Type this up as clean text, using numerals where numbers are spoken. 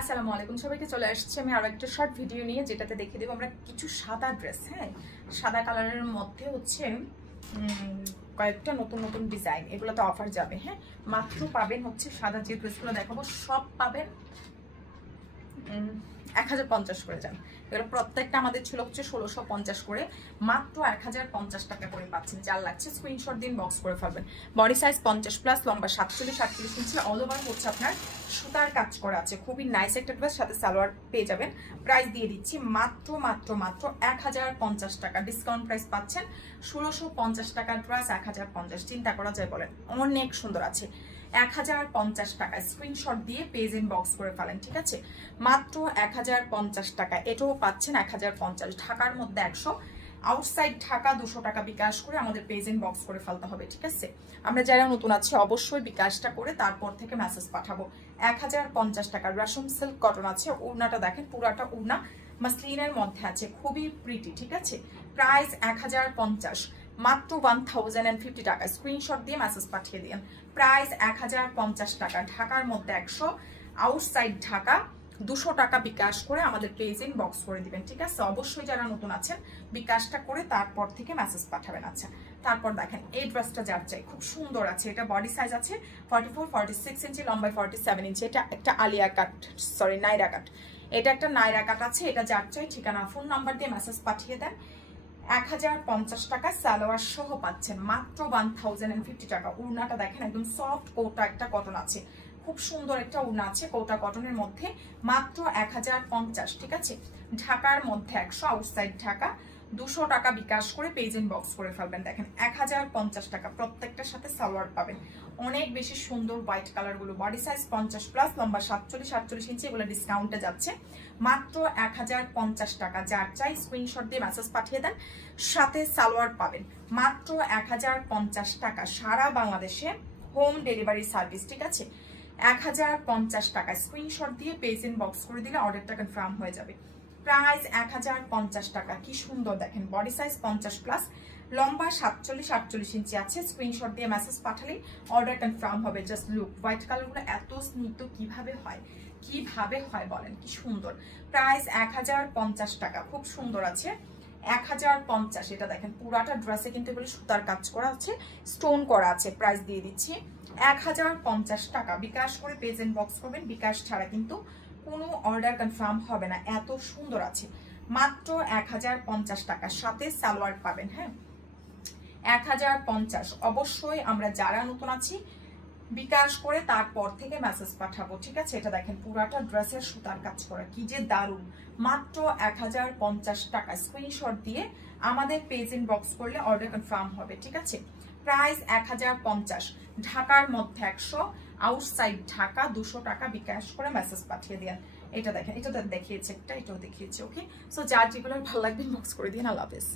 আসসালামু আলাইকুম সবাইকে, চলে আসছি আমি আরো একটা শর্ট ভিডিও নিয়ে, যেটাতে দেখিয়ে দেবো আমরা কিছু সাদা ড্রেস। হ্যাঁ, সাদা কালারের মধ্যে হচ্ছে কয়েকটা নতুন নতুন ডিজাইন, এগুলো তো অফার যাবে। হ্যাঁ, মাত্র পাবেন হচ্ছে সাদা যে ড্রেসগুলো দেখাবো সব পাবেন 1050 করে। যান, এগুলো প্রত্যেকটা আমাদের ছিল হচ্ছে 1650 করে, মাত্র 1050 টাকা করে পাচ্ছেন। যার লাগছে স্ক্রিনশট দিন, বক্স করে ফেলবেন। বডি সাইজ 50+, লম্বা 47-48 ইঞ্চি, অল ওভার হচ্ছে আপনার সুতার কাজ করা আছে। খুবই নাইস একটা ড্রেস, সাথে সালোয়ার পেয়ে যাবেন। প্রাইস দিয়ে দিচ্ছি মাত্র 1050 টাকা। ডিসকাউন্ট প্রাইস পাচ্ছেন 1650 টাকার ড্রেস 1050। চিন্তা করা যায় বলেন, অনেক সুন্দর আছে। 1050 টাকা স্ক্রিনশট দিয়ে পেজ ইনবক্স করে ফেলেন, ঠিক আছে? মাত্র 1050 টাকা, এটাও পাচ্ছেন 1050। ঢাকার মধ্যে 100, আউটসাইড ঢাকা 200 টাকা বিকাশ করে আমাদের পেজ ইনবক্স করে ফেলতে হবে, ঠিক আছে? আমরা যারা নতুন আছি অবশ্যই বিকাশটা করে তারপর থেকে মেসেজ পাঠাবো। 1050 টাকা রেশম সিল্ক কটন আছে। ওড়নাটা দেখেন, পুরাটা ওড়না মাসলিনের মধ্যে আছে, খুবই প্রিটি, ঠিক আছে? প্রাইস 1050, মাত্র 1050 টাকা। স্ক্রিনশট দিয়ে মেসেজ পাঠিয়ে দিন। প্রাইস 1050 টাকা, ঢাকার মধ্যে 100, আউটসাইড ঢাকা 200 টাকা বিকাশ করে আমাদের পেজ ইনবক্স করে দিবেন, ঠিক আছে? অবশ্যই যারা নতুন আছেন বিকাশটা করে তারপর থেকে মেসেজ পাঠাবেন। আচ্ছা, তারপর দেখেন এই ড্রেসটা যার চাই, খুব সুন্দর আছে। এটা বডি সাইজ আছে 44-46 ইঞ্চি, লম্বায় 47 ইঞ্চি। এটা একটা আলিয়া কাট, সরি নাইরা কাট। এটা একটা নাইরা কাট আছে। এটা যার চাই ঠিকানা ফোন নাম্বার দিয়ে মেসেজ পাঠিয়ে দেন। 1050 টাকা সালোয়ার সহ পাচ্ছেন মাত্র 1050 টাকা। উড়নাটা দেখেন, একদম সফট কোটা একটা কটন আছে, খুব সুন্দর একটা উড়না আছে কোটা কটনের মধ্যে, মাত্র 1050, ঠিক আছে? ঢাকার মধ্যে 100, আউটসাইড ঢাকা 200 টাকা বিকাশ করে পেজ ইনবক্স করে ফেলবেন। দেখেন 1050 টাকা, প্রত্যেকটার সাথে সালোয়ার পাবেন। অনেক বেশি সুন্দর হোয়াইট কালার গুলো। বডি সাইজ 50+, লম্বা 47-48 ইঞ্চি। এগুলো ডিসকাউন্টে যাচ্ছে মাত্র 1050 টাকা। যার চাই স্ক্রিনশট দিয়ে মেসেজ পাঠিয়ে দেন, সাথে সালোয়ার পাবেন। মাত্র 1050 টাকা, সারা বাংলাদেশে হোম ডেলিভারি সার্ভিস, ঠিক আছে? 1050 টাকা স্ক্রিনশট দিয়ে পেজ ইনবক্স করে দিলে অর্ডারটা কনফার্ম হয়ে যাবে। প্রাইস 1050 টাকা। কি সুন্দর দেখেন, বডি সাইজ 50+, লম্বা 47-48 ইঞ্চি আছে। স্ক্রিনশট দিয়ে মেসেজ পাঠালেই অর্ডার কনফার্ম হবে। জাস্ট লুক, হোয়াইট কালারগুলো এত স্নিগ্ধ কিভাবে হয়, কিভাবে হয় বলেন, কি সুন্দর। প্রাইস 1050 টাকা, খুব সুন্দর আছে। 1050, এটা দেখেন পুরাটা ড্রেসে কিন্তু এগুলো সুতার কাজ করা আছে, স্টোন করা আছে। প্রাইস দিয়ে দিচ্ছি 1050 টাকা। বিকাশ করে পেজ ইনবক্স করবেন, বিকাশ ছাড়া কিন্তু কোনো অর্ডার কনফার্ম হবে না। এত সুন্দর আছে, মাত্র 1050 টাকা, সাথে সালোয়ার পাবেন। হ্যাঁ, 1050। অবশ্যই আমরা যারা নতুন আছি বিকাশ করে তারপর থেকে মেসেজ পাঠাবো, ঠিক আছে? এটা দেখেন পুরাটা ড্রেসের সুতার কাজ করা, কি যে দারুণ। মাত্র 1050 টাকা, স্ক্রিনশট দিয়ে আমাদের পেজ ইনবক্স করলে অর্ডার কনফার্ম হবে, ঠিক আছে? প্রাইস 1050, ঢাকার মধ্যে 100, আউটসাইড ঢাকা 200 টাকা বিকাশ করে মেসেজ পাঠিয়ে দেন। এটা দেখেন, এটা দেখিয়েছে একটা, এটাও দেখিয়েছে। ওকে, সো যার যেগুলো ভালো লাগবে ইনবক্স করে দিন। আল্লাহ হাফেজ।